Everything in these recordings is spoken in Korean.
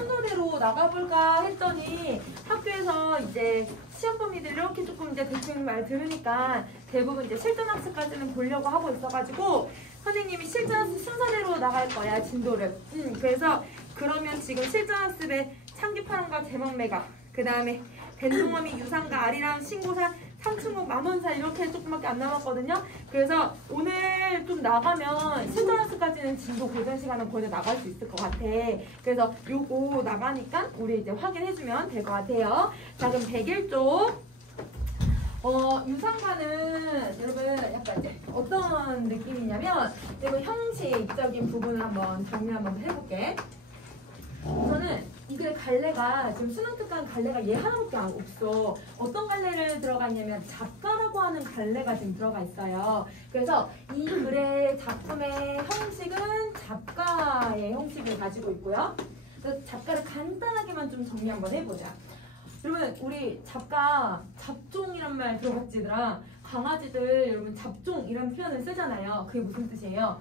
순서대로 나가볼까 했더니 학교에서 이제 시험 범위들 이렇게 조금 이제 대충 말 들으니까 대부분 이제 실전 학습까지는 보려고 하고 있어가지고 선생님이 실전 학습 순서대로 나갈 거야, 진도를. 그래서 그러면 지금 실전 학습에 창기파랑과 제망매가, 그 다음에 밴동어미, 유상가, 아리랑, 신고사, 상충곡, 만원사 이렇게 조금밖에 안 남았거든요. 그래서 오늘 좀 나가면 실전 학습까지는 진도 고전 시간은 거의 다 나갈 수 있을 것 같아. 그래서 요거 나가니까 우리 이제 확인해주면 될 것 같아요. 자, 그럼 101쪽. 유상가는 여러분 약간 이제 어떤 느낌이냐면 여러분 형식적인 부분을 한번 정리 한번 해볼게. 우선은 이게 갈래가 지금 수능 특강 갈래가 얘 하나밖에 없어. 어떤 갈래를 들어가 있냐면 작가라고 하는 갈래가 지금 들어가 있어요. 그래서 이 글의 작품의 형식은 작가의 형식을 가지고 있고요. 그래서 작가를 간단하게만 좀 정리 한번 해보자. 여러분 우리 작가 잡종이란 말 들어봤지들아? 강아지들 여러분 잡종 이런 표현을 쓰잖아요. 그게 무슨 뜻이에요?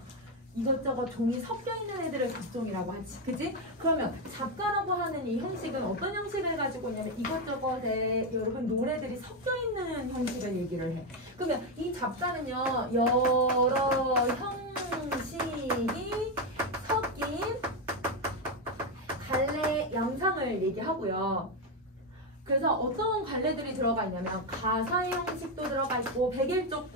이것저것 종이 섞여 있는 애들을 잡종이라고 하지, 그지? 그러면 작가라고 하는 이 형식은 어떤 형식을 가지고 있냐면 이것저것의 여러분 노래들이 섞여 있는 형식을 얘기를 해. 그러면 이 작가는요 여러 형식이 섞인 갈래 양상을 얘기하고요. 그래서 어떤 갈래들이 들어가 있냐면 가사의 형식도 들어가 있고 101쪽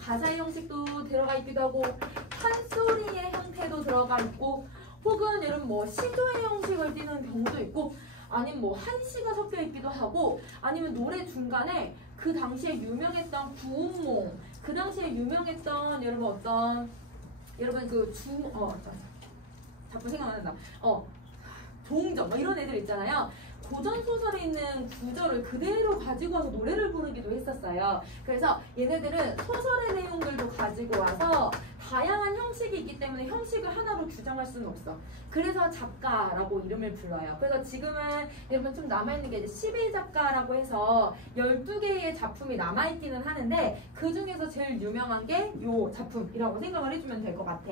가사의 형식도 들어가 있기도 하고 판소리의 형태도 들어가 있고 혹은 여러분 뭐 시조의 형식을 띠는 경우도 있고 아니면 뭐 한시가 섞여 있기도 하고 아니면 노래 중간에 그 당시에 유명했던 구운몽 그 당시에 유명했던 여러분 어떤 여러분 그 자꾸 생각 안 난다. 동정 뭐 이런 애들 있잖아요. 고전 소설에 있는 구절을 그대로 가지고 와서 노래를 부르기도 했었어요. 그래서 얘네들은 소설의 내용들도 가지고 와서 다양한 형식이 있기 때문에 형식을 하나로 규정할 수는 없어. 그래서 작가라고 이름을 불러요. 그래서 지금은 여러분 좀 남아있는 게 이제 12작가라고 해서 12개의 작품이 남아있기는 하는데 그 중에서 제일 유명한 게 요 작품이라고 생각을 해주면 될 것 같아.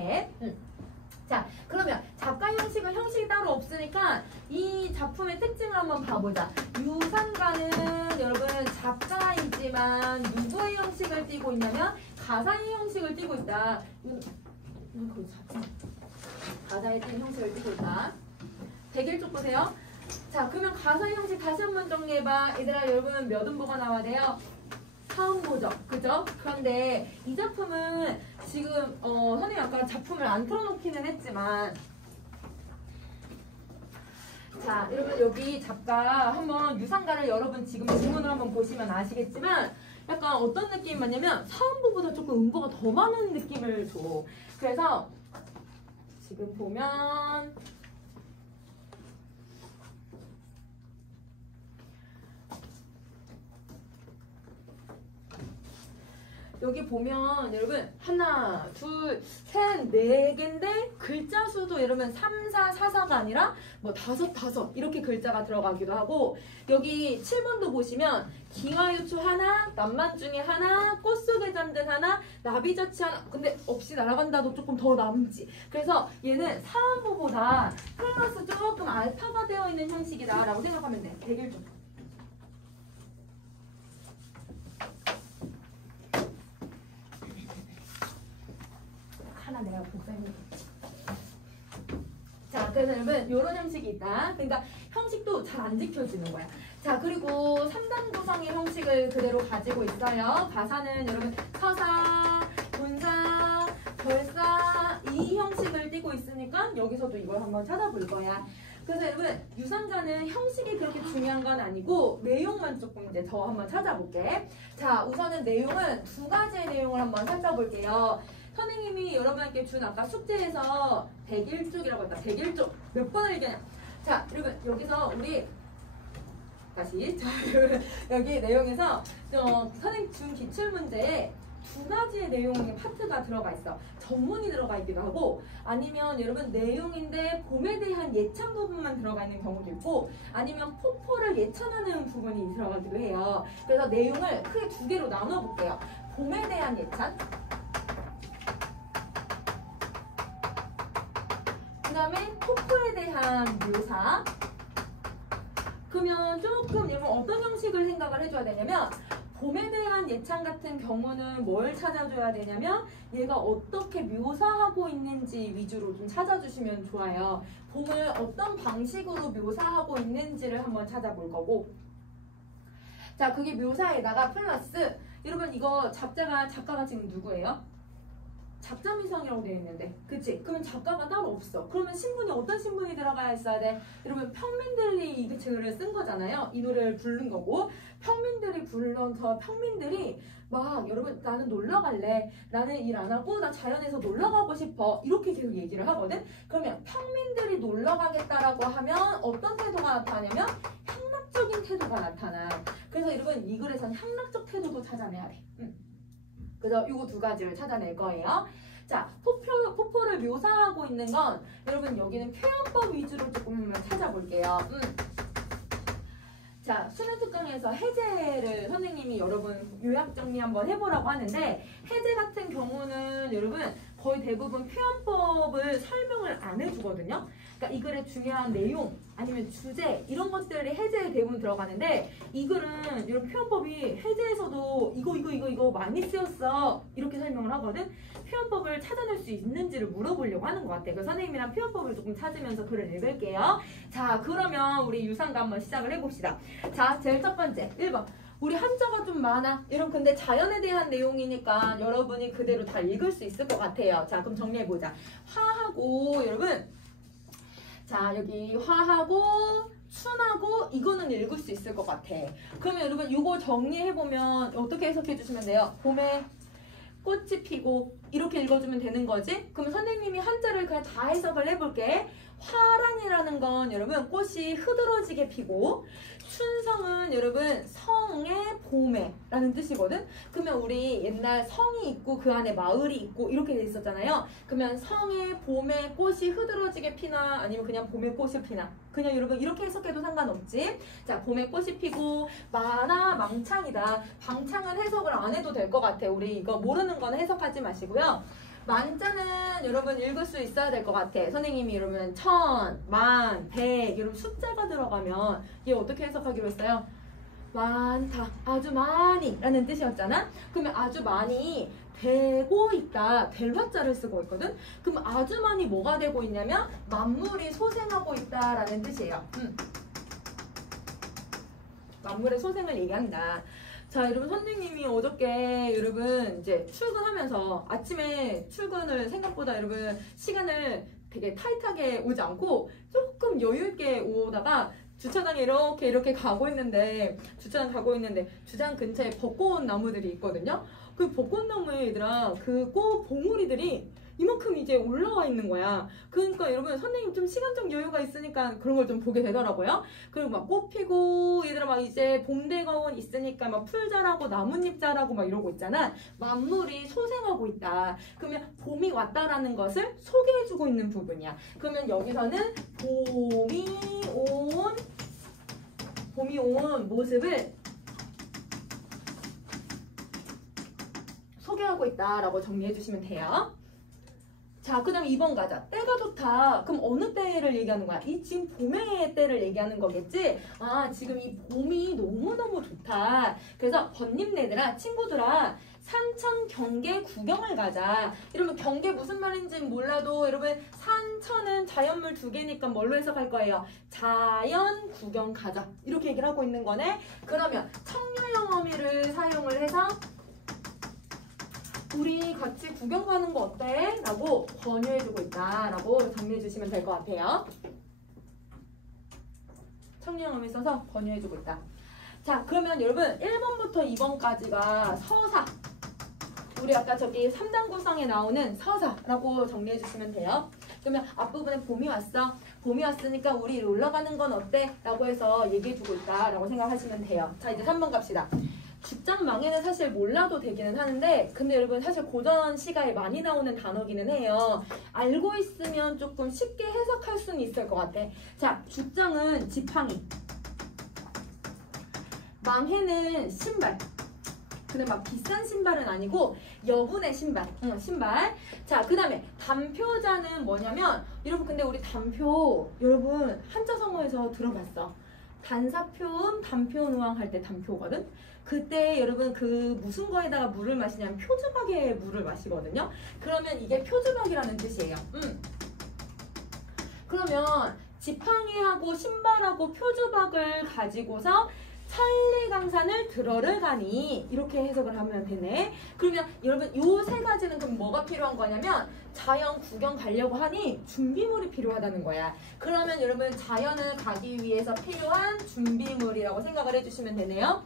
자, 그러면 작가 형식은 형식이 따로 없으니까 이 작품의 특징을 한번 봐보자. 유상가는 여러분 작가이지만 누구의 형식을 띠고 있냐면 가사의 형식을 띠고 있다. 가사의 형식을 띠고 있다. 101쪽 보세요. 자, 그러면 가사의 형식 다시 한번 정리해봐. 얘들아, 여러분 몇 음보가 나와야 돼요? 사음보죠. 그죠? 그런데 이 작품은 지금 선생님 아까 작품을 안 틀어놓기는 했지만 자 여러분 여기 작가 한번 유상가를 여러분 지금 지문을 한번 보시면 아시겠지만 약간 어떤 느낌이 많냐면 사음보보다 조금 음보가 더 많은 느낌을 줘. 그래서 지금 보면 여기 보면 여러분 하나, 둘, 셋, 네 개인데 글자 수도 여러분 3, 4, 4, 4가 아니라 뭐 5, 5 이렇게 글자가 들어가기도 하고 여기 7번도 보시면 기와유초 하나, 낱맛중에 하나, 꽃속에 잠든 하나, 나비자치 하나 근데 없이 날아간다도 조금 더 남지. 그래서 얘는 사음보보다 플러스 조금 알파가 되어 있는 형식이다 라고 생각하면 돼. 101쪽. 하나 내가 복사해볼게. 자, 그래서 여러분 이런 형식이 있다. 그러니까 형식도 잘 안 지켜지는 거야. 자, 그리고 3단 구성의 형식을 그대로 가지고 있어요. 가사는 여러분 서사, 분사, 결사 이 형식을 띠고 있으니까 여기서도 이걸 한번 찾아볼 거야. 그래서 여러분 유상가는 형식이 그렇게 중요한 건 아니고 내용만 조금 이제 더 한번 찾아볼게. 자, 우선은 내용은 두 가지의 내용을 한번 살펴볼게요. 선생님이 여러분께 준 아까 숙제에서 101쪽이라고 했다. 101쪽 몇 번을 얘기하냐. 자, 여러분 여기서 우리 다시 자 여기 내용에서 선생님 준 기출문제에 두 가지의 내용의 파트가 들어가 있어. 전문이 들어가 있기도 하고 아니면 여러분 내용인데 봄에 대한 예찬 부분만 들어가 있는 경우도 있고 아니면 폭포를 예찬하는 부분이 들어가기도 해요. 그래서 내용을 크게 두 개로 나눠 볼게요. 봄에 대한 예찬 그 다음에 폭포에 대한 묘사 그러면 조금 여러분 어떤 형식을 생각을 해줘야 되냐면 봄에 대한 예찬 같은 경우는 뭘 찾아줘야 되냐면 얘가 어떻게 묘사하고 있는지 위주로 좀 찾아주시면 좋아요. 봄을 어떤 방식으로 묘사하고 있는지를 한번 찾아볼 거고, 자 그게 묘사에다가 플러스 여러분 이거 작가가 지금 누구예요? 작자미성이라고 되어 있는데, 그치? 그러면 작가가 따로 없어. 그러면 신분이 어떤 신분이 들어가 있어야 돼? 여러분 평민들이 이 글을 쓴 거잖아요. 이 노래를 부른 거고, 평민들이 불러서 평민들이 막 여러분 나는 놀러 갈래, 나는 일 안 하고 나 자연에서 놀러 가고 싶어, 이렇게 계속 얘기를 하거든. 그러면 평민들이 놀러 가겠다라고 하면 어떤 태도가 나타나냐면 향락적인 태도가 나타나. 그래서 여러분 이 글에서는 향락적 태도도 찾아내야 돼. 그래서 이거 두 가지를 찾아낼 거예요. 자, 포포를 묘사하고 있는 건 여러분 여기는 표현법 위주로 조금 찾아볼게요. 자, 수능 특강에서 해제를 선생님이 여러분 요약 정리 한번 해보라고 하는데, 해제 같은 경우는 여러분 거의 대부분 표현법을 설명을 안 해주거든요. 그러니까 이 글의 중요한 내용 아니면 주제 이런 것들이 해제에 대부분 들어가는데, 이 글은 이런 표현법이 해제에서도 이거 많이 쓰였어 이렇게 설명을 하거든. 표현법을 찾아낼 수 있는지를 물어보려고 하는 것 같아요. 그래서 선생님이랑 표현법을 조금 찾으면서 글을 읽을게요. 자, 그러면 우리 유산과 한번 시작을 해봅시다. 자, 제일 첫 번째 1번. 우리 한자가 좀 많아. 여러분 근데 자연에 대한 내용이니까 여러분이 그대로 다 읽을 수 있을 것 같아요. 자, 그럼 정리해보자. 화하고 여러분, 자 여기 화하고 춘하고 이거는 읽을 수 있을 것 같아. 그러면 여러분 이거 정리해보면 어떻게 해석해 주시면 돼요? 봄에 꽃이 피고 이렇게 읽어주면 되는 거지? 그럼 선생님이 한자를 그냥 다 해석을 해볼게. 화란이라는 건 여러분 꽃이 흐드러지게 피고, 춘성은 여러분 성의 봄에 라는 뜻이거든. 그러면 우리 옛날 성이 있고 그 안에 마을이 있고 이렇게 돼 있었잖아요. 그러면 성의 봄에 꽃이 흐드러지게 피나 아니면 그냥 봄에 꽃이 피나, 그냥 여러분 이렇게 해석해도 상관없지. 자, 봄에 꽃이 피고 만화 망창이다. 방창은 해석을 안 해도 될 것 같아. 우리 이거 모르는 거는 해석하지 마시고요. 만자는 여러분 읽을 수 있어야 될 것 같아. 선생님이 여러분 천, 만, 백 여러분 숫자가 들어가면 얘 어떻게 해석하기로 했어요? 많다, 아주 많이 라는 뜻이었잖아. 그러면 아주 많이 되고 있다, 될 화자를 쓰고 있거든. 그럼 아주 많이 뭐가 되고 있냐면 만물이 소생하고 있다라는 뜻이에요. 만물의 소생을 얘기한다. 자, 여러분 선생님이 어저께 여러분 이제 출근하면서 아침에 출근을 생각보다 여러분 시간을 되게 타이트하게 오지 않고 조금 여유 있게 오다가 주차장에 이렇게 가고 있는데, 주차장 가고 있는데 주차장 근처에 벚꽃 나무들이 있거든요. 그 벚꽃 나무에 얘들아 그 꽃 봉우리들이 이만큼 이제 올라와 있는 거야. 그러니까 여러분 선생님 좀 시간적 여유가 있으니까 그런 걸 좀 보게 되더라고요. 그리고 막 꽃 피고 얘들아 막 이제 봄대거원 있으니까 막 풀 자라고 나뭇잎 자라고 막 이러고 있잖아. 만물이 소생하고 있다. 그러면 봄이 왔다라는 것을 소개해주고 있는 부분이야. 그러면 여기서는 봄이 온 모습을 소개하고 있다라고 정리해 주시면 돼요. 자, 그 다음 2번 가자. 때가 좋다. 그럼 어느 때를 얘기하는 거야? 이 지금 봄의 때를 얘기하는 거겠지? 아, 지금 이 봄이 너무너무 좋다. 그래서 번님네들아, 친구들아, 산천 경계 구경을 가자. 이러면 경계 무슨 말인지 몰라도 여러분 산천은 자연물 두 개니까 뭘로 해석할 거예요? 자연 구경 가자. 이렇게 얘기를 하고 있는 거네. 그러면 청유영어미를 사용을 해서 우리 같이 구경 가는 거 어때? 라고 권유해주고 있다 라고 정리해주시면 될 것 같아요. 청량함을 써서 권유해주고 있다. 자, 그러면 여러분 1번부터 2번까지가 서사, 우리 아까 저기 3단 구성에 나오는 서사라고 정리해주시면 돼요. 그러면 앞부분에 봄이 왔어. 봄이 왔으니까 우리 올라가는 건 어때? 라고 해서 얘기해주고 있다 라고 생각하시면 돼요. 자, 이제 3번 갑시다. 죽장망에는 사실 몰라도 되기는 하는데, 근데 여러분 사실 고전 시가에 많이 나오는 단어기는 해요. 알고 있으면 조금 쉽게 해석할 수는 있을 것 같아. 자, 죽장은 지팡이, 망해는 신발. 근데 막 비싼 신발은 아니고 여분의 신발. 신발. 자, 그 다음에 단표자는 뭐냐면, 여러분 근데 우리 단표 여러분 한자성어에서 들어봤어. 단사표음, 단표노항 할 때 단표거든. 그때 여러분 그 무슨 거에다가 물을 마시냐면 표주박에 물을 마시거든요. 그러면 이게 표주박이라는 뜻이에요. 그러면 지팡이하고 신발하고 표주박을 가지고서 천리강산을 들어를 가니 이렇게 해석을 하면 되네. 그러면 여러분 요 세 가지는 그럼 뭐가 필요한 거냐면 자연 구경 가려고 하니 준비물이 필요하다는 거야. 그러면 여러분 자연을 가기 위해서 필요한 준비물이라고 생각을 해주시면 되네요.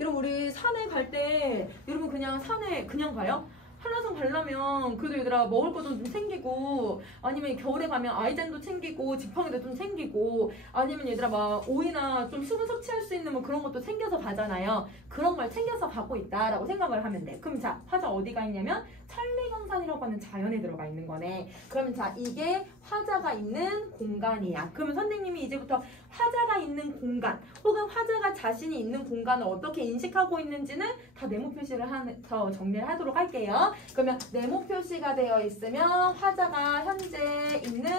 여러분 우리 산에 갈 때 여러분 그냥 산에 그냥 가요? 한라산 가려면 그래도 얘들아 먹을 것도 좀 챙기고 아니면 겨울에 가면 아이젠도 챙기고 지팡이도 좀 챙기고 아니면 얘들아 막 오이나 좀 수분 섭취할 수 있는 뭐 그런 것도 챙겨서 가잖아요. 그런 걸 챙겨서 가고 있다라고 생각을 하면 돼. 그럼 자 화자 어디가 있냐면 천리강산이라고 하는 자연에 들어가 있는 거네. 그러면 자 이게 화자가 있는 공간이야. 그러면 선생님이 이제부터 화자가 있는 공간 혹은 화자가 자신이 있는 공간을 어떻게 인식하고 있는지는 다 네모 표시를 해서 정리를 하도록 할게요. 그러면 네모 표시가 되어 있으면 화자가 현재 있는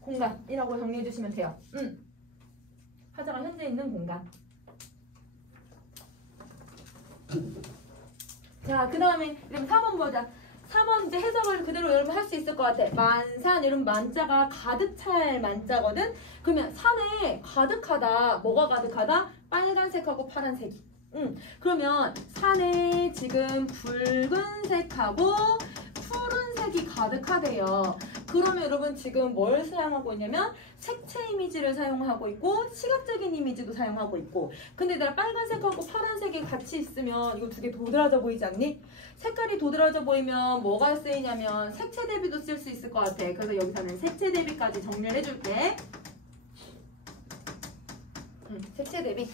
공간이라고 정리해 주시면 돼요. 화자가 현재 있는 공간. 자, 그 다음에 여러분 4번 보자. 4번 이제 해석을 그대로 여러분 할 수 있을 것 같아. 만산, 여러분 만자가 가득 찰 만자거든? 그러면 산에 가득하다. 뭐가 가득하다? 빨간색하고 파란색이. 그러면 산에 지금 붉은색하고 푸른색이 가득하대요. 그러면 여러분 지금 뭘 사용하고 있냐면 색채 이미지를 사용하고 있고 시각적인 이미지도 사용하고 있고 근데 내가 빨간색하고 파란색이 같이 있으면 이거 두 개 도드라져 보이지 않니? 색깔이 도드라져 보이면 뭐가 쓰이냐면 색채 대비도 쓸 수 있을 것 같아. 그래서 여기서는 색채 대비까지 정리를 해줄게. 색채 대비.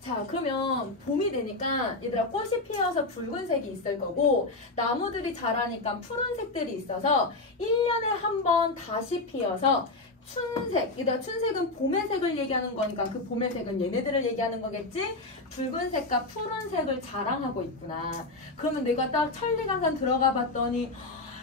자 그러면 봄이 되니까 얘들아 꽃이 피어서 붉은색이 있을 거고 나무들이 자라니까 푸른색들이 있어서 1년에 한 번 다시 피어서 춘색, 얘들아 춘색은 봄의 색을 얘기하는 거니까 그 봄의 색은 얘네들을 얘기하는 거겠지? 붉은색과 푸른색을 자랑하고 있구나. 그러면 내가 딱 천리강산 들어가 봤더니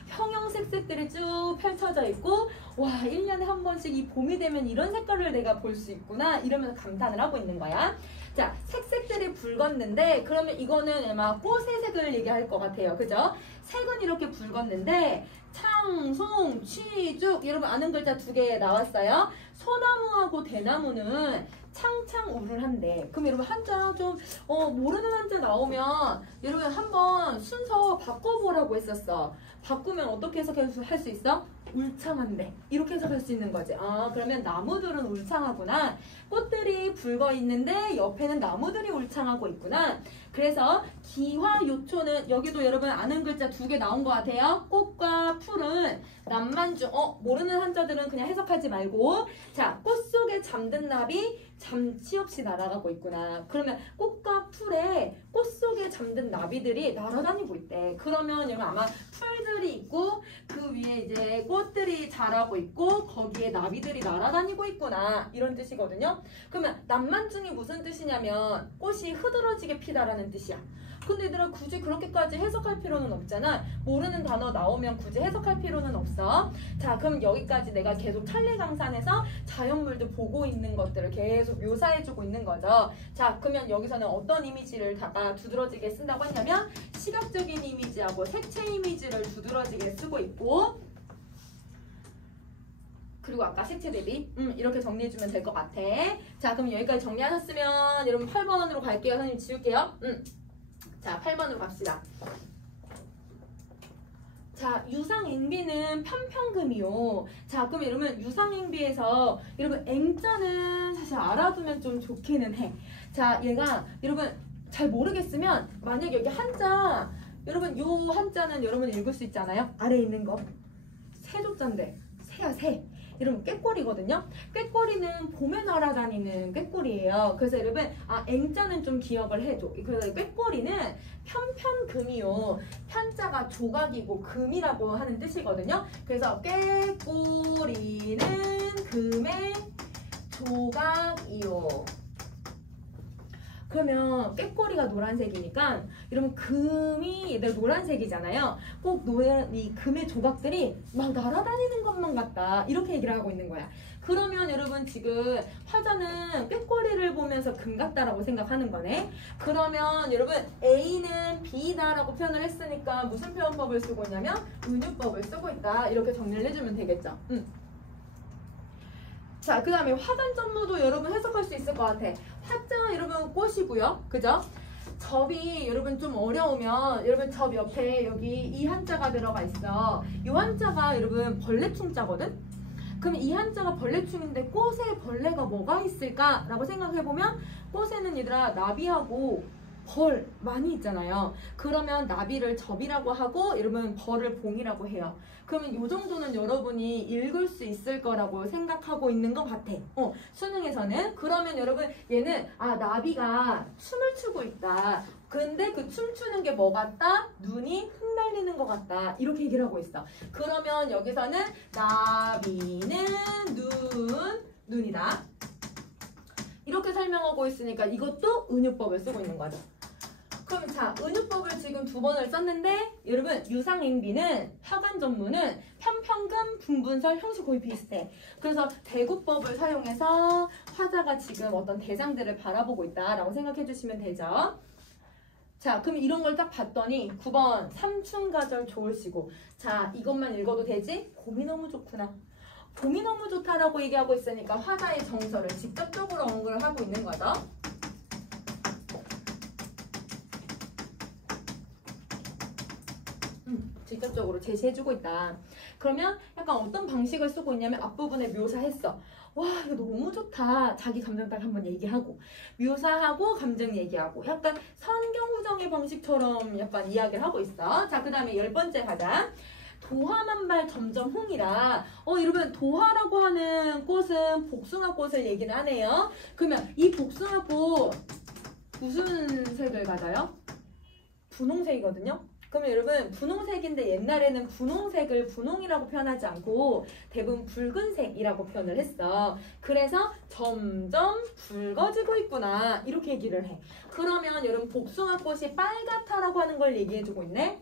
형형색 색들이 쭉 펼쳐져 있고 와 1년에 한 번씩 이 봄이 되면 이런 색깔을 내가 볼 수 있구나 이러면서 감탄을 하고 있는 거야. 자 색들이 붉었는데 그러면 이거는 아마 꽃의 색을 얘기할 것 같아요. 그죠? 색은 이렇게 붉었는데 창송, 취죽 여러분 아는 글자 두 개 나왔어요. 소나무하고 대나무는 창창우를한데 그럼 여러분 한자 좀 모르는 한자 나오면 여러분 한번 순서 바꿔보라고 했었어. 바꾸면 어떻게 해석할 수 있어? 울창한데 이렇게 해석할 수 있는 거지. 아 그러면 나무들은 울창하구나. 꽃들이 붉어 있는데 옆에는 나무들이 울창하고 있구나. 그래서 기화요초는 여기도 여러분 아는 글자 두 개 나온 것 같아요. 꽃과 풀은 낭만중 모르는 한자들은 그냥 해석하지 말고 자 꽃 속에 잠든 나비 잠시 없이 날아가고 있구나. 그러면 꽃과 풀에 꽃 속에 잠든 나비들이 날아다니고 있대. 그러면 여러분 아마 풀들이 있고 그 위에 이제 꽃들이 자라고 있고 거기에 나비들이 날아다니고 있구나 이런 뜻이거든요. 그러면 낭만중이 무슨 뜻이냐면 꽃이 흐드러지게 피다라는 뜻이야. 근데 얘들아 굳이 그렇게까지 해석할 필요는 없잖아. 모르는 단어 나오면 굳이 해석할 필요는 없어. 자 그럼 여기까지 내가 계속 천리강산에서 자연물들 보고 있는 것들을 계속 묘사해주고 있는 거죠. 자 그러면 여기서는 어떤 이미지를 다가 두드러지게 쓴다고 했냐면 시각적인 이미지하고 색채 이미지를 두드러지게 쓰고 있고 그리고 아까 색채 대비 이렇게 정리해주면 될 것 같아. 자 그럼 여기까지 정리하셨으면 여러분 8번으로 갈게요. 선생님 지울게요. 자 8번으로 갑시다. 자 유상행비는 편편금이요. 자 그럼 여러분 유상행비에서 여러분 앵자는 사실 알아두면 좀 좋기는 해. 자 얘가 여러분 잘 모르겠으면 만약 여기 한자 여러분 요 한자는 여러분 읽을 수 있잖아요. 아래에 있는 거 새조자인데 새야 새. 여러분 꾀꼬리거든요. 꾀꼬리는 봄에 날아다니는 꾀꼬리예요. 그래서 여러분 앵자는 좀 기억을 해줘. 그래서 꾀꼬리는 편편금이요. 편자가 조각이고 금이라고 하는 뜻이거든요. 그래서 꾀꼬리는 금의 조각이요. 그러면 꾀꼬리가 노란색이니까 여러분 금이 얘들 노란색이잖아요. 꼭 이 금의 조각들이 막 날아다니는 것만 같다. 이렇게 얘기를 하고 있는 거야. 그러면 여러분 지금 화자는 꾀꼬리를 보면서 금 같다라고 생각하는 거네. 그러면 여러분 A는 B다라고 표현을 했으니까 무슨 표현법을 쓰고 있냐면 은유법을 쓰고 있다. 이렇게 정리를 해주면 되겠죠. 자, 그 다음에 화관점무도 여러분 해석할 수 있을 것 같아. 화자 여러분 꽃이고요. 그죠? 접이 여러분 좀 어려우면 여러분 접 옆에 여기 이 한자가 들어가 있어. 이 한자가 여러분 벌레충자거든? 그럼 이 한자가 벌레충인데 꽃에 벌레가 뭐가 있을까라고 생각해보면 꽃에는 얘들아 나비하고 벌 많이 있잖아요. 그러면 나비를 접이라고 하고 여러분 벌을 봉이라고 해요. 그러면 이 정도는 여러분이 읽을 수 있을 거라고 생각하고 있는 것 같아. 수능에서는. 그러면 여러분 얘는 나비가 춤을 추고 있다. 근데 그 춤추는 게 뭐 같다? 눈이 흩날리는 것 같다. 이렇게 얘기를 하고 있어. 그러면 여기서는 나비는 눈이다. 이렇게 설명하고 있으니까 이것도 은유법을 쓰고 있는 거죠. 그럼 자, 은유법을 지금 2번을 썼는데 여러분 유상행비는 화관전무는 편평금, 분분설, 형식 거의 비슷해. 그래서 대구법을 사용해서 화자가 지금 어떤 대상들을 바라보고 있다라고 생각해 주시면 되죠. 자, 그럼 이런 걸 딱 봤더니 9번 삼춘가절 좋으시고 자, 이것만 읽어도 되지? 봄이 너무 좋구나. 봄이 너무 좋다라고 얘기하고 있으니까 화자의 정서를 직접적으로 언급을 하고 있는 거죠. 직접적으로 제시해주고 있다. 그러면 약간 어떤 방식을 쓰고 있냐면 앞부분에 묘사했어. 와, 이거 너무 좋다. 자기 감정 딱 한번 얘기하고 묘사하고 감정 얘기하고 약간 선경후정의 방식처럼 약간 이야기를 하고 있어. 자, 그 다음에 10번째 가자. 도화만발 점점 홍이라. 여러분 도화라고 하는 꽃은 복숭아 꽃을 얘기를 하네요. 그러면 이 복숭아 꽃 무슨 색을 가져요? 분홍색이거든요. 그러면 여러분 분홍색인데 옛날에는 분홍색을 분홍이라고 표현하지 않고 대부분 붉은색이라고 표현을 했어. 그래서 점점 붉어지고 있구나 이렇게 얘기를 해. 그러면 여러분 복숭아꽃이 빨갛다라고 하는 걸 얘기해주고 있네.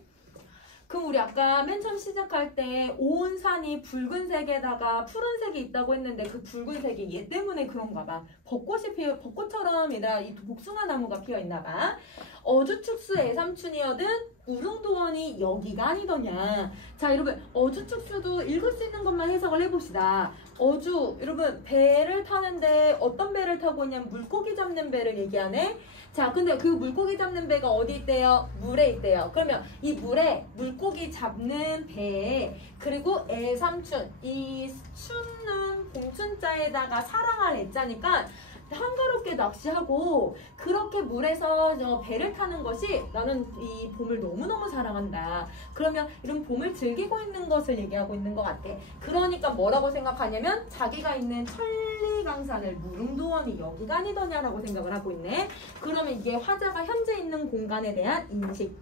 그럼 우리 아까 맨 처음 시작할 때 온 산이 붉은색에다가 푸른색이 있다고 했는데 그 붉은색이 얘 때문에 그런가 봐. 벚꽃처럼 얘들아 이 복숭아 나무가 피어있나 봐. 어주축수 애삼춘이어든 우릉도원이 여기가 아니더냐. 자, 여러분 어주축수도 읽을 수 있는 것만 해석을 해봅시다. 어주 여러분 배를 타는데 어떤 배를 타고 있냐면 물고기 잡는 배를 얘기하네. 자, 근데 그 물고기 잡는 배가 어디 있대요? 물에 있대요. 그러면 이 물에 물고기 잡는 배에 그리고 애삼춘 이 춘은 봉춘자에다가 사랑할 애자니까 한가롭게 낚시하고 그렇게 물에서 배를 타는 것이 나는 이 봄을 너무너무 사랑한다. 그러면 이런 봄을 즐기고 있는 것을 얘기하고 있는 것 같아. 그러니까 뭐라고 생각하냐면 자기가 있는 천리강산을 무릉도원이 여기가 아니더냐라고 생각을 하고 있네. 그러면 이게 화자가 현재 있는 공간에 대한 인식.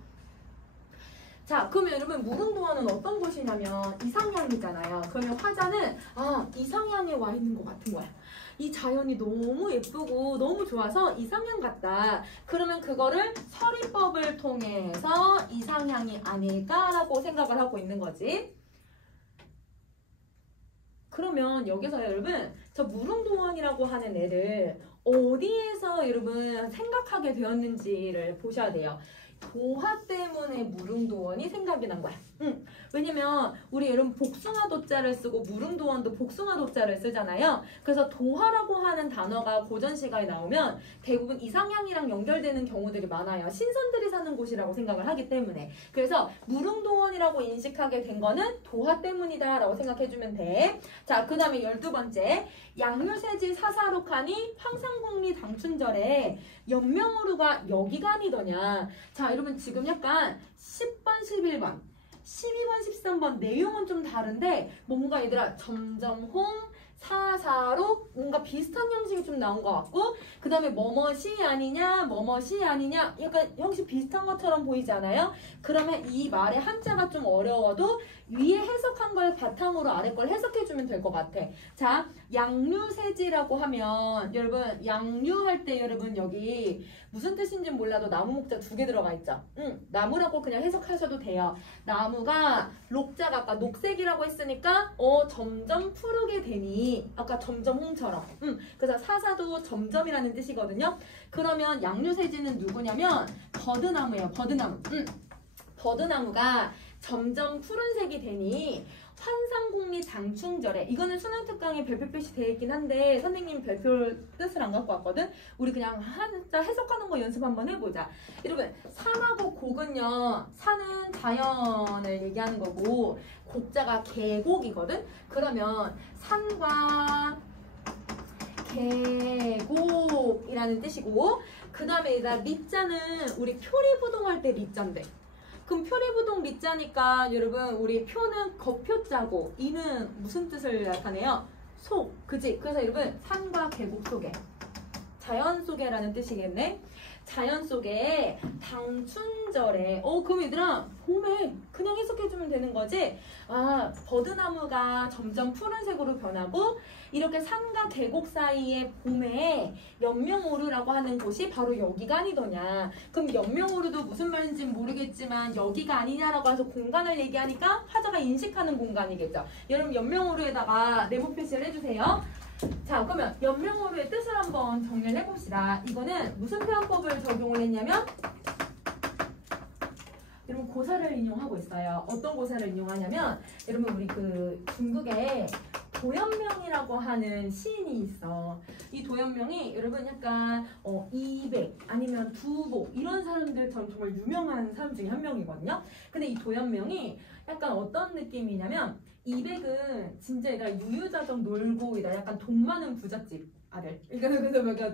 자, 그러면 여러분 무릉도원은 어떤 곳이냐면 이상향이잖아요. 그러면 화자는 이상향에 와 있는 것 같은 거야. 이 자연이 너무 예쁘고 너무 좋아서 이상향 같다. 그러면 그거를 서리법을 통해서 이상향이 아닐까라고 생각을 하고 있는 거지. 그러면 여기서 여러분 저 무릉도원이라고 하는 애를 어디에서 여러분 생각하게 되었는지를 보셔야 돼요. 도화 때문에 무릉도원이 생각이 난 거야. 왜냐면 우리 여러분 복숭아도자를 쓰고 무릉도원도 복숭아도자를 쓰잖아요. 그래서 도화라고 하는 단어가 고전 시가에 나오면 대부분 이상향이랑 연결되는 경우들이 많아요. 신선들이 사는 곳이라고 생각을 하기 때문에. 그래서 무릉도원이라고 인식하게 된 거는 도화 때문이다 라고 생각해주면 돼. 자, 그 다음에 12번째. 양묘세지 사사록하니 황상공리 당춘절에 연명오루가 여기가 아니더냐. 자, 여러분 지금 약간 10번, 11번 12번, 13번 내용은 좀 다른데 뭔가 얘들아 점점 홍, 사 사사로 뭔가 비슷한 형식이 좀 나온 것 같고 그 다음에 뭐뭐시 아니냐 뭐뭐시 아니냐 약간 형식 비슷한 것처럼 보이지 않아요? 그러면 이 말의 한자가 좀 어려워도 위에 해석한 걸 바탕으로 아래 걸 해석해주면 될 것 같아. 자, 양류세지라고 하면 여러분 양류할 때 여러분 여기 무슨 뜻인지 몰라도 나무 목자 2개 들어가 있죠. 나무라고 그냥 해석하셔도 돼요. 나무가 녹자가 아까 녹색이라고 했으니까 점점 푸르게 되니 아까 점점 홍처럼 그래서 사사도 점점이라는 뜻이거든요. 그러면 양류세지는 누구냐면 버드나무예요. 버드나무. 버드나무가 점점 푸른색이 되니 환상국리 장충절에 이거는 수능특강에 별표 표시 되어 있긴 한데 선생님이 별표 뜻을 안 갖고 왔거든. 우리 그냥 한자 해석하는 거 연습 한번 해보자. 여러분 산하고 곡은요 산은 자연을 얘기하는 거고 곡자가 계곡이거든. 그러면 산과 계곡이라는 뜻이고 그 다음에 리자는 우리 표리부동할 때 리자인데 그럼 표리부동 리자니까 여러분 우리 표는 겉표자고 이는 무슨 뜻을 나타내요? 속, 그지? 그래서 여러분 산과 계곡 속에 자연 속에라는 뜻이겠네. 자연 속에 당춘절에 그럼 얘들아 봄에 그냥 해석해주면 되는 거지. 아 버드나무가 점점 푸른색으로 변하고 이렇게 산과 계곡 사이에 봄에 연명오르라고 하는 곳이 바로 여기가 아니더냐. 그럼 연명오르도 무슨 말인지 모르겠지만 여기가 아니냐라고 해서 공간을 얘기하니까 화자가 인식하는 공간이겠죠. 여러분 연명오르에다가 네모 표시를 해주세요. 자 그러면 연명어루의 뜻을 한번 정리를 해봅시다. 이거는 무슨 표현법을 적용을 했냐면 여러분 고사를 인용하고 있어요. 어떤 고사를 인용하냐면 여러분 우리 그 중국에 도연명이라고 하는 시인이 있어. 이 도연명이 여러분 약간 이백 아니면 두보 이런 사람들처럼 정말 유명한 사람 중에 한 명이거든요. 근데 이 도연명이 약간 어떤 느낌이냐면 이백은 진짜 얘가 유유자적 놀고 이다 약간 돈 많은 부잣집 아들. 그래서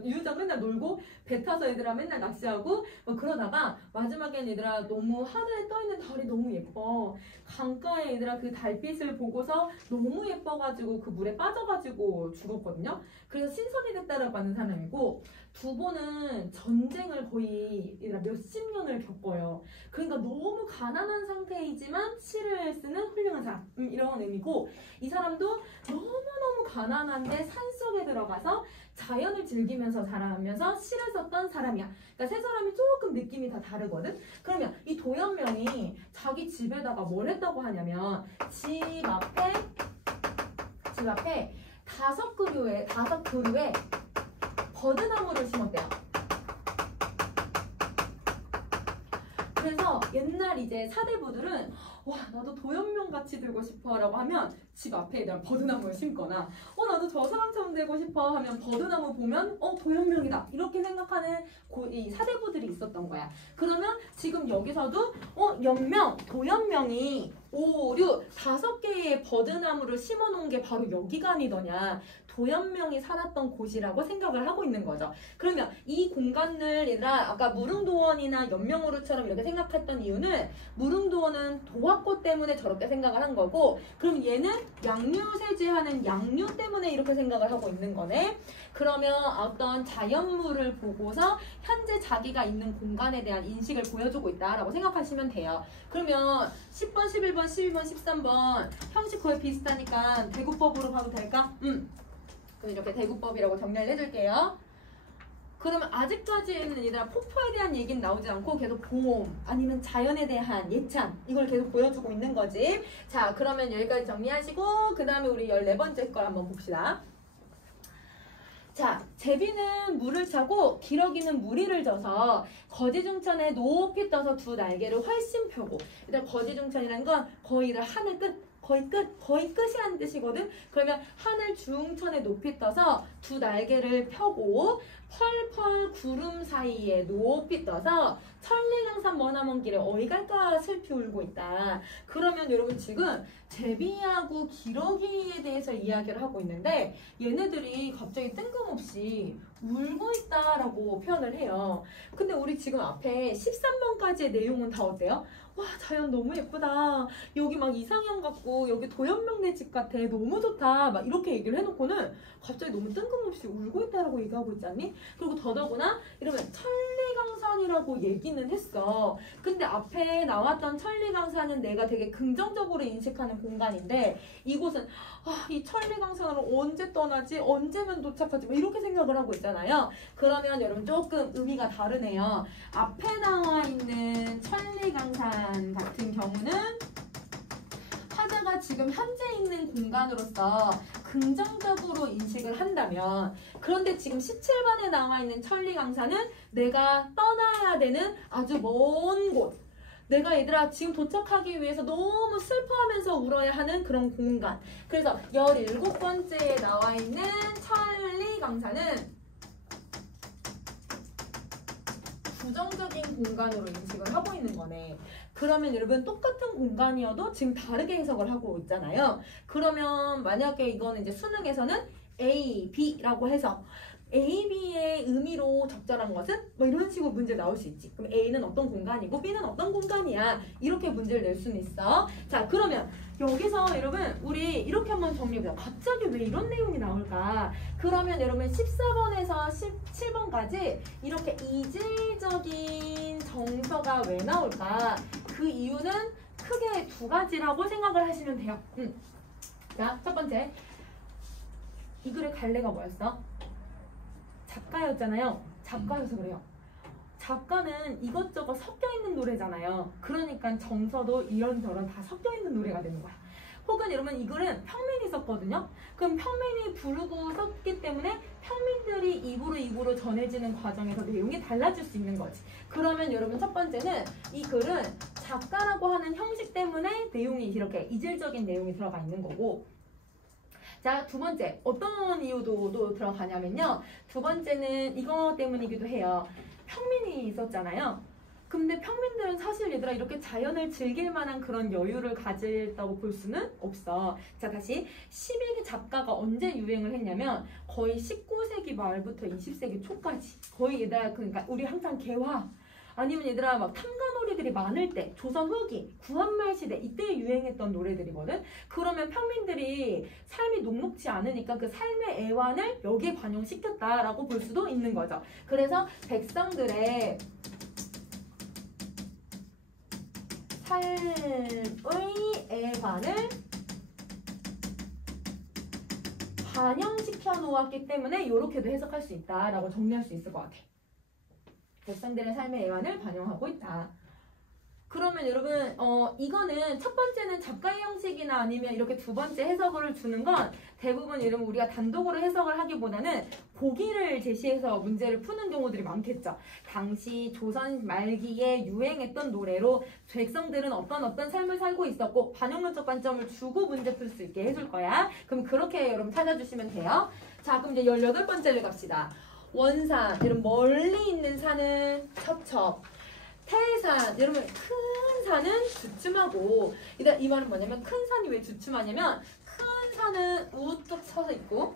유유자적 맨날 놀고 배 타서 얘들아 맨날 낚시하고 그러다가 마지막엔 얘들아 너무 하늘에 떠있는 달이 너무 예뻐. 강가에 얘들아 그 달빛을 보고서 너무 예뻐가지고 그 물에 빠져가지고 죽었거든요. 그래서 신선이 됐다라고 하는 사람이고 두보는 전쟁을 거의 몇십 년을 겪어요. 그러니까 너무 가난한 상태이지만 시를 쓰는 훌륭한 사람 이런 의미고 이 사람도 너무너무 가난한데 산속에 들어가서 자연을 즐기면서 살아가면서 시를 썼던 사람이야. 그러니까 세 사람이 조금 느낌이 다 다르거든. 그러면 이 도연명이 자기 집에다가 뭘 했다고 하냐면 집 앞에 5그루에 버드나무를 심었대요. 그래서 옛날 이제 사대부들은 와 나도 도연명 같이 되고 싶어 라고 하면 집 앞에 대한 버드나무를 심거나 나도 저 사람처럼 되고 싶어 하면 버드나무 보면 도연명이다 이렇게 생각하는 이 사대부들이 있었던 거야. 그러면 지금 여기서도 연명, 도연명이 5, 6, 5개의 버드나무를 심어놓은 게 바로 여기가 아니더냐. 도연명이 살았던 곳이라고 생각을 하고 있는 거죠. 그러면 이 공간을 얘들아 아까 무릉도원이나 연명오루처럼 이렇게 생각했던 이유는 무릉도원은 도화꽃 때문에 저렇게 생각을 한 거고 그럼 얘는 양류세지하는 양류 때문에 이렇게 생각을 하고 있는 거네. 그러면 어떤 자연물을 보고서 현재 자기가 있는 공간에 대한 인식을 보여주고 있다라고 생각하시면 돼요. 그러면 10번, 11번, 12번, 13번 형식 거의 비슷하니까 대구법으로 가도 될까? 그럼 이렇게 대구법이라고 정리를 해줄게요. 그러면 아직까지는 얘들아 폭포에 대한 얘기는 나오지 않고 계속 봄 아니면 자연에 대한 예찬 이걸 계속 보여주고 있는 거지. 자 그러면 여기까지 정리하시고 그 다음에 우리 14번째 걸 한번 봅시다. 자, 제비는 물을 차고 기러기는 무리를 져서 거지중천에 높이 떠서 두 날개를 훨씬 펴고 일단 거지중천이라는 건 거의 하늘 끝 거의 끝이라는 뜻이거든. 그러면 하늘 중천에 높이 떠서 두 날개를 펴고 펄펄 구름 사이에 높이 떠서 천리강산 머나먼 길에 어디 갈까 슬피 울고 있다. 그러면 여러분 지금 제비하고 기러기에 대해서 이야기를 하고 있는데 얘네들이 갑자기 뜬금없이 울고 있다라고 표현을 해요. 근데 우리 지금 앞에 13번까지의 내용은 다 어때요? 와, 자연 너무 예쁘다. 여기 막 이상형 같고 여기 도연명네 집 같아. 너무 좋다. 막 이렇게 얘기를 해놓고는 갑자기 너무 뜬금없이 울고 있다라고 얘기하고 있지 않니? 그리고 더더구나 이러면 천리강산이라고 얘기는 했어. 근데 앞에 나왔던 천리강산은 내가 되게 긍정적으로 인식하는 공간인데 이곳은 이 천리강산으로 언제 떠나지? 언제면 도착하지? 막 이렇게 생각을 하고 있잖아요. 그러면 여러분 조금 의미가 다르네요. 앞에 나와 있는 천리강산 같은 경우는 화자가 지금 현재 있는 공간으로서 긍정적으로 인식을 한다면, 그런데 지금 17번에 나와 있는 천리강산은 내가 떠나야 되는 아주 먼 곳, 내가 얘들아 지금 도착하기 위해서 너무 슬퍼하면서 울어야 하는 그런 공간. 그래서 17번째에 나와 있는 천리강산은 부정적인 공간으로 인식을 하고 있는 거네. 그러면 여러분 똑같은 공간이어도 지금 다르게 해석을 하고 있잖아요. 그러면 만약에 이거는 이제 수능에서는 A, B라고 해서 A, B의 의미로 적절한 것은 뭐 이런 식으로 문제 나올 수 있지. 그럼 A는 어떤 공간이고 B는 어떤 공간이야. 이렇게 문제를 낼 수는 있어. 자, 그러면 여기서 여러분 우리 이렇게 한번 정리해보자. 갑자기 왜 이런 내용이 나올까? 그러면 여러분 14번에서 17번까지 이렇게 이질적인 정서가 왜 나올까? 그 이유는 크게 두 가지라고 생각을 하시면 돼요. 자, 첫 번째. 이 글의 갈래가 뭐였어? 작가였잖아요. 작가여서 그래요. 작가는 이것저것 섞여 있는 노래잖아요. 그러니까 정서도 이런저런 다 섞여 있는 노래가 되는 거야. 혹은 여러분 이 글은 평민이 썼거든요. 그럼 평민이 부르고 썼기 때문에 평민들이 입으로 전해지는 과정에서 내용이 달라질 수 있는 거지. 그러면 여러분 첫 번째는 이 글은 작가라고 하는 형식 때문에 내용이 이렇게 이질적인 내용이 들어가 있는 거고, 자, 두 번째 어떤 이유도 또 들어가냐면요. 두 번째는 이거 때문이기도 해요. 평민이 있었잖아요. 근데 평민들은 사실 얘들아 이렇게 자연을 즐길 만한 그런 여유를 가졌다고 볼 수는 없어. 자, 다시 11기 작가가 언제 유행을 했냐면 거의 19세기 말부터 20세기 초까지. 거의 얘들아 그러니까 우리 항상 개화 아니면 얘들아 막 탐관오리들이 많을 때, 조선 후기, 구한말 시대 이때 유행했던 노래들이거든. 그러면 평민들이 삶이 녹록지 않으니까 그 삶의 애환을 여기에 반영시켰다라고 볼 수도 있는 거죠. 그래서 백성들의 삶의 애환을 반영시켜 놓았기 때문에 이렇게도 해석할 수 있다라고 정리할 수 있을 것 같아. 백성들의 삶의 애환을 반영하고 있다. 그러면 여러분 이거는 첫 번째는 작가의 형식이나 아니면 이렇게 두 번째 해석을 주는 건 대부분 여러분 우리가 단독으로 해석을 하기보다는 보기를 제시해서 문제를 푸는 경우들이 많겠죠. 당시 조선 말기에 유행했던 노래로 백성들은 어떤 삶을 살고 있었고 반영론적 관점을 주고 문제 풀 수 있게 해줄 거야. 그럼 그렇게 여러분 찾아주시면 돼요. 자, 그럼 이제 18번째를 갑시다. 원산, 여러분 멀리 있는 산은 첩첩, 태산, 여러분 큰 산은 주춤하고, 일단 이 말은 뭐냐면 큰 산이 왜 주춤하냐면 큰 산은 우뚝 서서 있고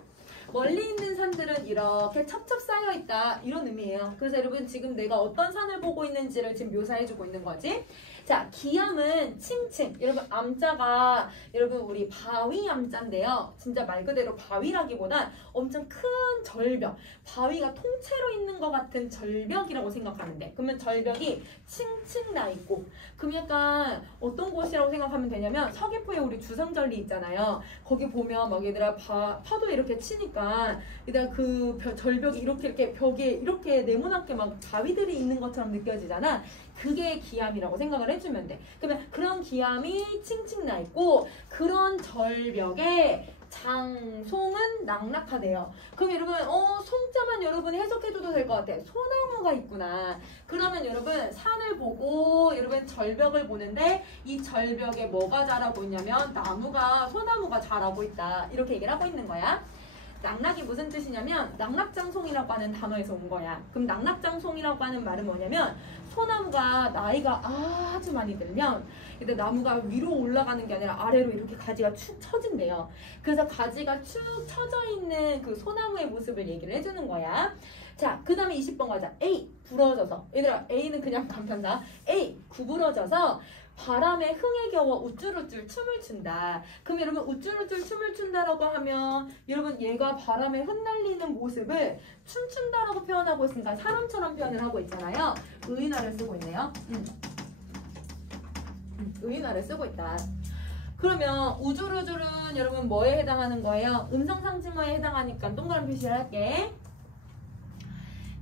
멀리 있는 산들은 이렇게 첩첩 쌓여 있다 이런 의미예요. 그래서 여러분 지금 내가 어떤 산을 보고 있는지를 지금 묘사해주고 있는 거지. 자, 기암은 층층. 여러분 암자가 여러분 우리 바위 암자인데요. 진짜 말 그대로 바위라기보단 엄청 큰 절벽. 바위가 통째로 있는 것 같은 절벽이라고 생각하면 돼. 그러면 절벽이 층층 나 있고. 그럼 약간 어떤 곳이라고 생각하면 되냐면 서귀포에 우리 주상절리 있잖아요. 거기 보면 막 얘들아 파도 이렇게 치니까 일단 그 절벽이 이렇게 벽에 이렇게 네모나게 막 바위들이 있는 것처럼 느껴지잖아. 그게 기암이라고 생각을 해주면 돼. 그러면 그런 기암이 층층 나 있고 그런 절벽에 장송은 낙낙하대요. 그럼 여러분 송자만 여러분 해석해줘도 될 것 같아. 소나무가 있구나. 그러면 여러분 산을 보고 여러분 절벽을 보는데 이 절벽에 뭐가 자라고 있냐면 소나무가 자라고 있다. 이렇게 얘기를 하고 있는 거야. 낙낙이 무슨 뜻이냐면 낙낙장송이라고 하는 단어에서 온 거야. 그럼 낙낙장송이라고 하는 말은 뭐냐면 소나무가 나이가 아주 많이 들면 근데 나무가 위로 올라가는 게 아니라 아래로 이렇게 가지가 축 처진대요. 그래서 가지가 축 처져 있는 그 소나무의 모습을 얘기를 해주는 거야. 자, 그 다음에 20번 가자. A, 부러져서. 얘들아, A는 그냥 간편사. A, 구부러져서 바람에 흥에 겨워 우쭐우쭐 춤을 춘다. 그럼 여러분 우쭐우쭐 춤을 춘다라고 하면 여러분 얘가 바람에 흩날리는 모습을 춤춘다라고 표현하고 있으니까 사람처럼 표현을 하고 있잖아요. 의인화를 쓰고 있네요. 의인화를 쓰고 있다. 그러면 우줄우줄은 여러분 뭐에 해당하는 거예요? 음성상징어에 해당하니까 동그란 표시를 할게.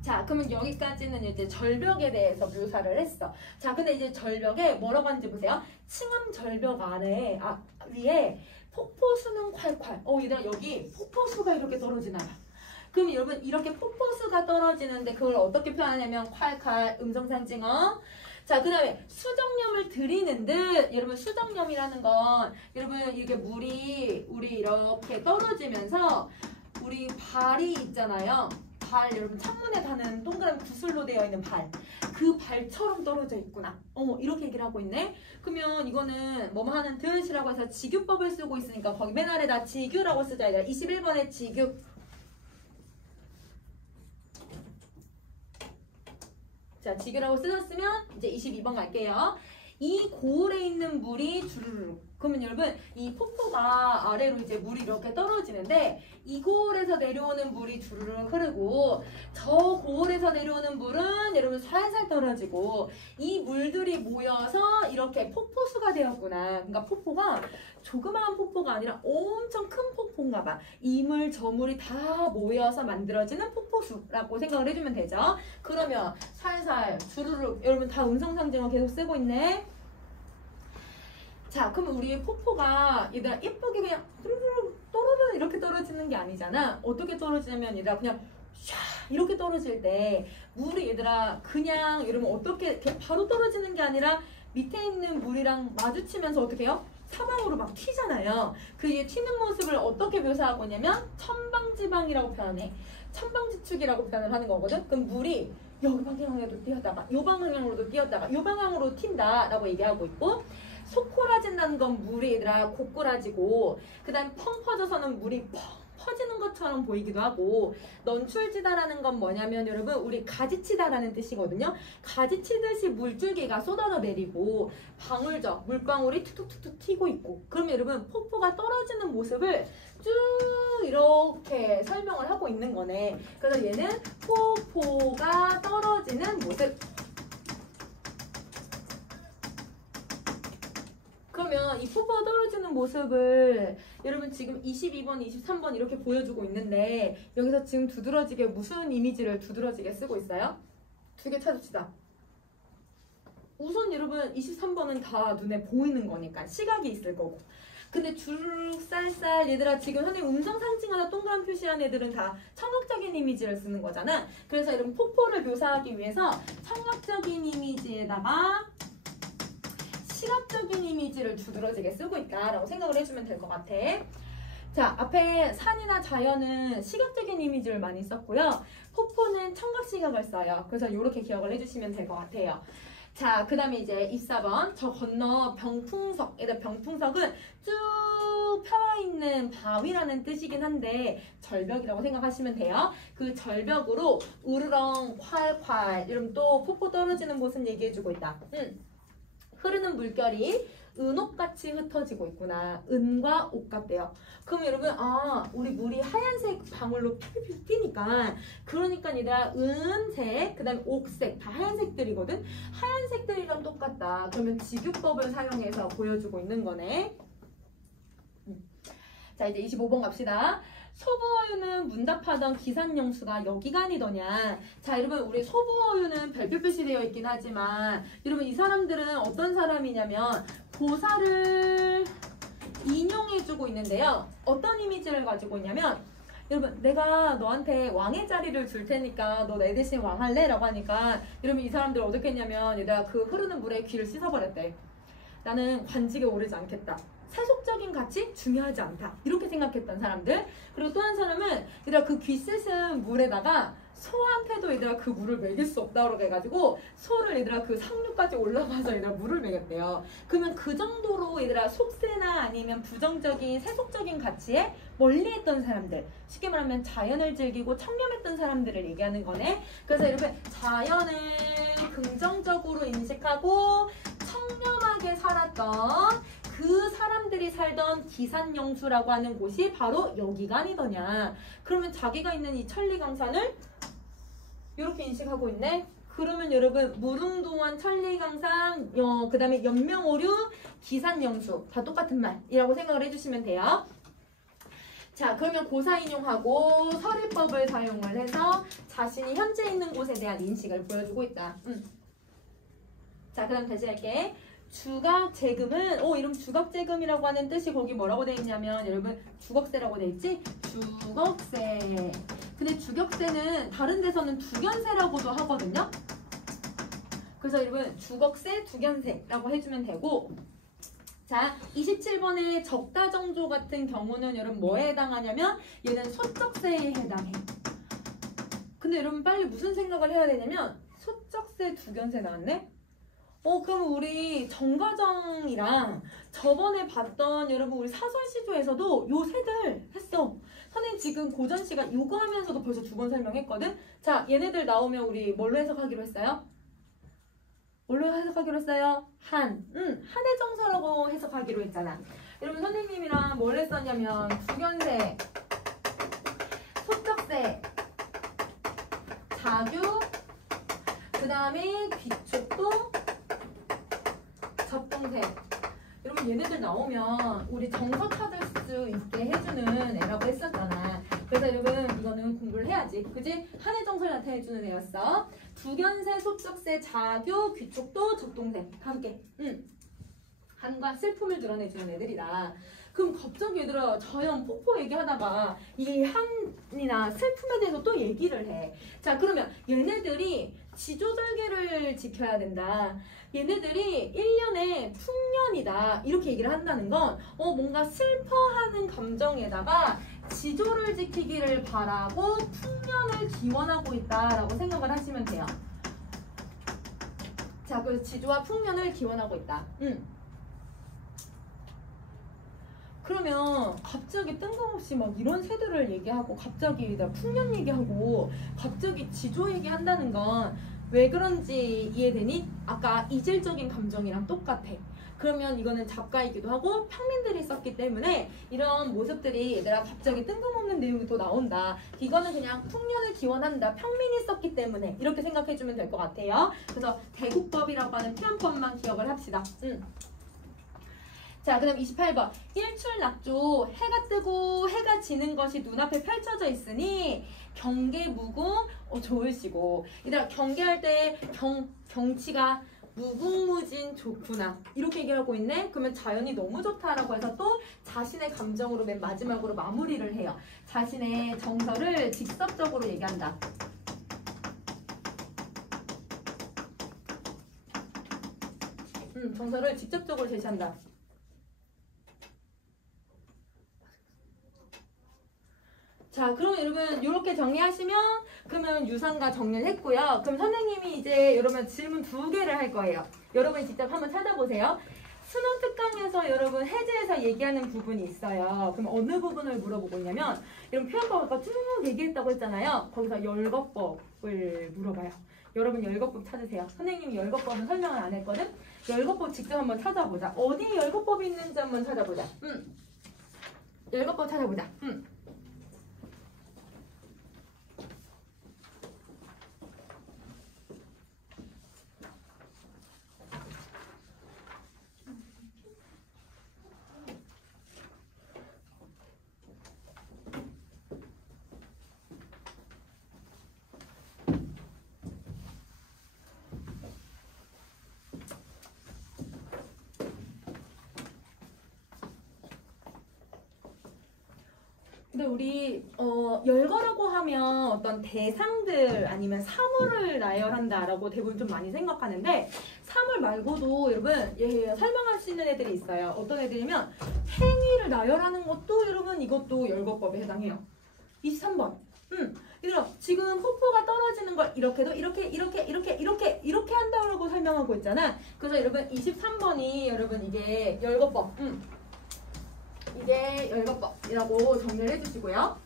자, 그러면 여기까지는 이제 절벽에 대해서 묘사를 했어. 자, 근데 이제 절벽에 뭐라고 하는지 보세요. 층암 절벽 안에 위에 폭포수는 콸콸. 얘들아 여기 폭포수가 이렇게 떨어지나 봐. 그럼 여러분 이렇게 폭포수가 떨어지는데 그걸 어떻게 표현하냐면 콸콸 음성상징어. 자, 그 다음에 수정염을 들이는 듯. 여러분 수정염이라는 건 여러분 이게 물이 우리 이렇게 떨어지면서 우리 발이 있잖아요. 발 여러분 창문에 다는 동그란 구슬로 되어 있는 발. 그 발처럼 떨어져 있구나. 이렇게 얘기를 하고 있네. 그러면 이거는 뭐뭐 하는 듯이라고 해서 지규법을 쓰고 있으니까 거기 맨 아래다 지규라고 쓰자. 21번에 지규. 자, 지규라고 쓰셨으면 이제 22번 갈게요. 이 고을에 있는 물이 주르륵. 그러면 여러분 이 폭포가 아래로 이제 물이 이렇게 떨어지는데 이 고을에서 내려오는 물이 주르륵 흐르고 저 고을에서 내려오는 물은 여러분 살살 떨어지고 이 물들이 모여서 이렇게 폭포수가 되었구나. 그러니까 폭포가 조그마한 폭포가 아니라 엄청 큰 폭포인가 봐. 이 물 저 물이 다 모여서 만들어지는 폭포수라고 생각을 해주면 되죠. 그러면 살살 주르륵 여러분 다 음성상징어 계속 쓰고 있네. 자, 그러면 우리의 폭포가 얘들아 예쁘게 그냥 또르르 이렇게 떨어지는 게 아니잖아. 어떻게 떨어지냐면 얘들아 그냥 샤 이렇게 떨어질 때 물이 얘들아 그냥 여러분 어떻게 이렇게 바로 떨어지는 게 아니라 밑에 있는 물이랑 마주치면서 어떻게 해요? 사방으로 막 튀잖아요. 그 튀는 모습을 어떻게 묘사하고 있냐면 천방지방이라고 표현해. 천방지축이라고 표현을 하는 거거든. 그럼 물이 여기 방향으로도 뛰었다가 요 방향으로도 뛰었다가 요 방향으로 튄다 라고 얘기하고 있고 소코라진다는 건 물이 얘들아 고꾸라지고 그 다음 펑 퍼져서는 물이 펑 퍼지는 것처럼 보이기도 하고 넌출지다라는 건 뭐냐면 여러분 우리 가지치다라는 뜻이거든요. 가지치듯이 물줄기가 쏟아져 내리고 방울적 물방울이 툭툭툭툭 튀고 있고 그러면 여러분 폭포가 떨어지는 모습을 쭉 이렇게 설명을 하고 있는 거네. 그래서 얘는 폭포가 떨어지는 모습. 그러면 이 폭포가 떨어지는 모습을 여러분 지금 22번, 23번 이렇게 보여주고 있는데 여기서 지금 두드러지게 무슨 이미지를 두드러지게 쓰고 있어요? 두 개 찾읍시다. 우선 여러분 23번은 다 눈에 보이는 거니까 시각이 있을 거고 근데 주르륵 쌀쌀 얘들아 지금 현재 음성상징하나 동그란 표시한 애들은 다 청각적인 이미지를 쓰는 거잖아. 그래서 이런 폭포를 묘사하기 위해서 청각적인 이미지에다가 시각적인 이미지를 두드러지게 쓰고 있다라고 생각을 해주면 될 것 같아. 자, 앞에 산이나 자연은 시각적인 이미지를 많이 썼고요. 폭포는 청각시각을 써요. 그래서 이렇게 기억을 해주시면 될 것 같아요. 자, 그 다음에 이제 24번 저 건너 병풍석. 얘들 병풍석은 쭉 펴있는 바위라는 뜻이긴 한데 절벽이라고 생각하시면 돼요. 그 절벽으로 우르렁 콸콸 이러면 또 폭포 떨어지는 모습 얘기해주고 있다. 흐르는 물결이 은옥같이 흩어지고 있구나. 은과 옥 같대요. 그럼 여러분 우리 물이 하얀색 방울로 피 뛰니까 그러니까 얘들아 은색 그 다음에 옥색 다 하얀색들이거든. 하얀색들이랑 똑같다. 그러면 지규법을 사용해서 보여주고 있는 거네. 자 이제 25번 갑시다. 소부어유는 문답하던 기산영수가 여기가 아니더냐. 자 여러분 우리 소부어유는 별표 표시되어 있긴 하지만 여러분 이 사람들은 어떤 사람이냐면 고사를 인용해주고 있는데요. 어떤 이미지를 가지고 있냐면 여러분 내가 너한테 왕의 자리를 줄 테니까 너 내 대신 왕 할래? 라고 하니까 여러분 이 사람들 어떻게 했냐면 얘들아 그 흐르는 물에 귀를 씻어버렸대. 나는 관직에 오르지 않겠다. 세속적인 가치 중요하지 않다. 이렇게 생각했던 사람들. 그리고 또 한 사람은 얘들아 그 귀 씻은 물에다가 소한테도 얘들아 그 물을 먹일 수 없다고 해가지고 소를 얘들아 그 상류까지 올라가서 얘들아 물을 먹였대요. 그러면 그 정도로 얘들아 속세나 아니면 부정적인 세속적인 가치에 멀리했던 사람들, 쉽게 말하면 자연을 즐기고 청렴했던 사람들을 얘기하는 거네. 그래서 여러분 자연을 긍정적으로 인식하고 청렴하게 이렇게 살았던 그 사람들이 살던 기산영수라고 하는 곳이 바로 여기가 아니더냐. 그러면 자기가 있는 이 천리강산을 이렇게 인식하고 있네. 그러면 여러분 무릉도원, 천리강산, 그 다음에 연명오류, 기산영수 다 똑같은 말이라고 생각을 해주시면 돼요. 자, 그러면 고사인용하고 서리법을 사용을 해서 자신이 현재 있는 곳에 대한 인식을 보여주고 있다. 자, 그럼 다시 할게. 주각재금은 이름 주각재금이라고 하는 뜻이 거기 뭐라고 되어 있냐면 여러분 주걱세라고 되어 있지? 주걱세. 근데 주격세는 다른 데서는 두견세라고도 하거든요. 그래서 여러분 주걱세, 두견세라고 해주면 되고, 자 27번의 적다정조 같은 경우는 여러분 뭐에 해당하냐면 얘는 소적세에 해당해. 근데 여러분 빨리 무슨 생각을 해야 되냐면 소적세, 두견세 나왔네? 그럼 우리 정가정이랑 저번에 봤던 여러분 우리 사설시조에서도 요 세들 했어. 선생님 지금 고전시간 요거 하면서도 벌써 2번 설명했거든? 자, 얘네들 나오면 우리 뭘로 해석하기로 했어요? 뭘로 해석하기로 했어요? 한의 정서라고 해석하기로 했잖아. 여러분 선생님이랑 뭘 했었냐면 두견세, 소적세, 자규, 그 다음에 귀축도, 접동세. 여러분 얘네들 나오면 우리 정서 찾을 수 있게 해주는 애라고 했었잖아. 그래서 여러분 이거는 공부를 해야지. 그지? 한의 정서를 나타내주는 애였어. 두견세, 소적세, 자규, 귀축도, 접동세. 5개. 한과 슬픔을 드러내주는 애들이다. 그럼 갑자기 얘들아 자연 폭포 얘기하다가 이 한이나 슬픔에 대해서 또 얘기를 해. 자, 그러면 얘네들이 지조절개를 지켜야 된다. 얘네들이 1년에 풍년이다. 이렇게 얘기를 한다는 건 뭔가 슬퍼하는 감정에다가 지조를 지키기를 바라고 풍년을 기원하고 있다라고 생각을 하시면 돼요. 자, 그래서 지조와 풍년을 기원하고 있다. 그러면 갑자기 뜬금없이 막 이런 세대를 얘기하고 갑자기 나 풍년 얘기하고 갑자기 지조 얘기한다는 건 왜 그런지 이해되니? 아까 이질적인 감정이랑 똑같아. 그러면 이거는 작가이기도 하고 평민들이 썼기 때문에 이런 모습들이 얘들아 갑자기 뜬금없는 내용이 또 나온다. 이거는 그냥 풍년을 기원한다. 평민이 썼기 때문에 이렇게 생각해주면 될 것 같아요. 그래서 대국법이라고 하는 표현법만 기억을 합시다. 자, 그 다음 28번. 일출낙조, 해가 뜨고 해가 지는 것이 눈앞에 펼쳐져 있으니 경계무궁, 좋으시고. 얘들아, 경계할 때 경치가 무궁무진 좋구나. 이렇게 얘기하고 있네? 그러면 자연이 너무 좋다라고 해서 또 자신의 감정으로 맨 마지막으로 마무리를 해요. 자신의 정서를 직접적으로 얘기한다. 정서를 직접적으로 제시한다. 자, 그럼 여러분 이렇게 정리하시면 그러면 유산과 정리를 했고요. 그럼 선생님이 이제 여러분 질문 2개를 할 거예요. 여러분이 직접 한번 찾아보세요. 수능 특강에서 여러분 해제해서 얘기하는 부분이 있어요. 그럼 어느 부분을 물어보고 있냐면 여러분 표현법 아까 쭉 얘기했다고 했잖아요. 거기서 열거법을 물어봐요. 여러분 열거법 찾으세요. 선생님이 열거법은 설명을 안 했거든. 열거법 직접 한번 찾아보자. 어디 열거법이 있는지 한번 찾아보자. 열거법 찾아보자. 근데 우리 열거라고 하면 어떤 대상들 아니면 사물을 나열한다라고 대부분 좀 많이 생각하는데 사물 말고도 여러분 설명할 수 있는 애들이 있어요. 어떤 애들이면 행위를 나열하는 것도 여러분 이것도 열거법에 해당해요. 23번. 얘들아 지금 폭포가 떨어지는 걸 이렇게도 이렇게 한다고 설명하고 있잖아. 그래서 여러분 23번이 여러분 이게 열거법. 이게 열거법이라고 정리를 해주시고요.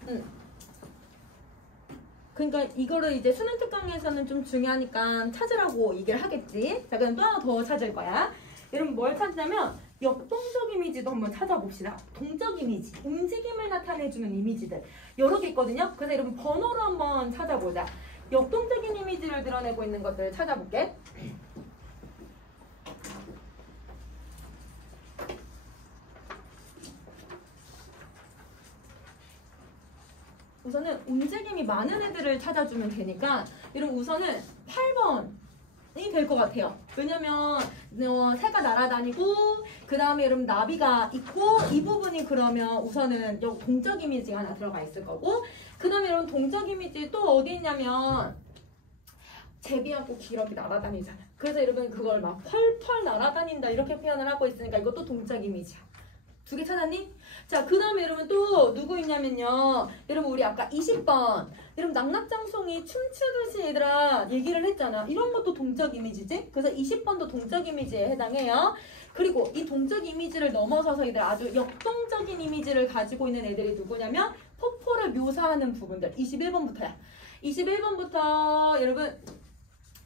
그러니까 이거를 이제 수능 특강에서는 좀 중요하니까 찾으라고 얘기를 하겠지. 자, 그럼 또 하나 더 찾을 거야. 여러분 뭘 찾냐면 역동적 이미지도 한번 찾아봅시다. 동적 이미지, 움직임을 나타내주는 이미지들 여러 개 있거든요. 그래서 여러분 번호로 한번 찾아보자. 역동적인 이미지를 드러내고 있는 것들을 찾아볼게. 우선은 움직임이 많은 애들을 찾아주면 되니까 여러분 우선은 8번이 될 것 같아요. 왜냐면 새가 날아다니고 그 다음에 여러분 나비가 있고 이 부분이 그러면 우선은 동적 이미지가 하나 들어가 있을 거고 그 다음에 여러분 동적 이미지 또 어디 있냐면 제비하고 기럽이 날아다니잖아. 그래서 여러분 그걸 막 펄펄 날아다닌다 이렇게 표현을 하고 있으니까 이것도 동적 이미지야. 두 개 찾았니? 자, 그 다음에 여러분 또 누구 있냐면요. 여러분 우리 아까 20번. 여러분 낙낙장송이 춤추듯이 얘들아 얘기를 했잖아. 이런 것도 동적 이미지지? 그래서 20번도 동적 이미지에 해당해요. 그리고 이 동적 이미지를 넘어서서 얘들 아주 역동적인 이미지를 가지고 있는 애들이 누구냐면 폭포를 묘사하는 부분들. 21번부터야. 21번부터 여러분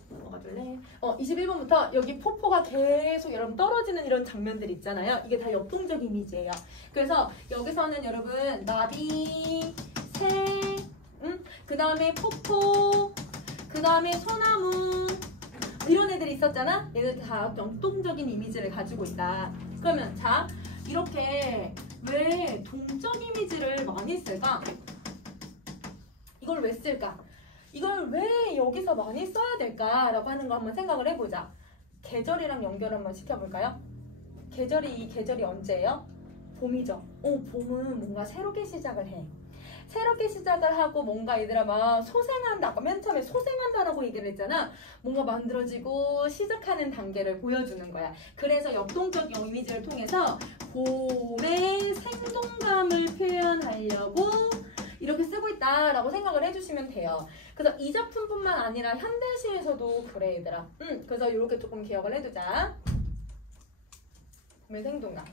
뭐가 줄래? 21번부터 여기 폭포가 계속 여러분 떨어지는 이런 장면들 있잖아요. 이게 다 역동적 이미지예요. 그래서 여기서는 여러분 나비, 새, 그 다음에 폭포, 그 다음에 소나무 이런 애들이 있었잖아. 얘들 다 역동적인 이미지를 가지고 있다. 그러면 자 이렇게 왜 동적 이미지를 많이 쓸까? 이걸 왜 쓸까? 이걸 왜 여기서 많이 써야 될까라고 하는 거 한번 생각을 해보자. 계절이랑 연결 한번 시켜볼까요? 이 계절이 언제예요? 봄이죠. 봄은 뭔가 새롭게 시작을 해. 새롭게 시작을 하고 뭔가 얘들아 막 소생한다. 아까 맨 처음에 소생한다라고 얘기를 했잖아. 뭔가 만들어지고 시작하는 단계를 보여주는 거야. 그래서 역동적 이미지를 통해서 봄의 생동감을 표현하려고 이렇게 쓰고 있다라고 생각을 해주시면 돼요. 그래서 이 작품뿐만 아니라 현대시에서도 그래 얘들아. 그래서 이렇게 조금 기억을 해두자. 봄의 생동감.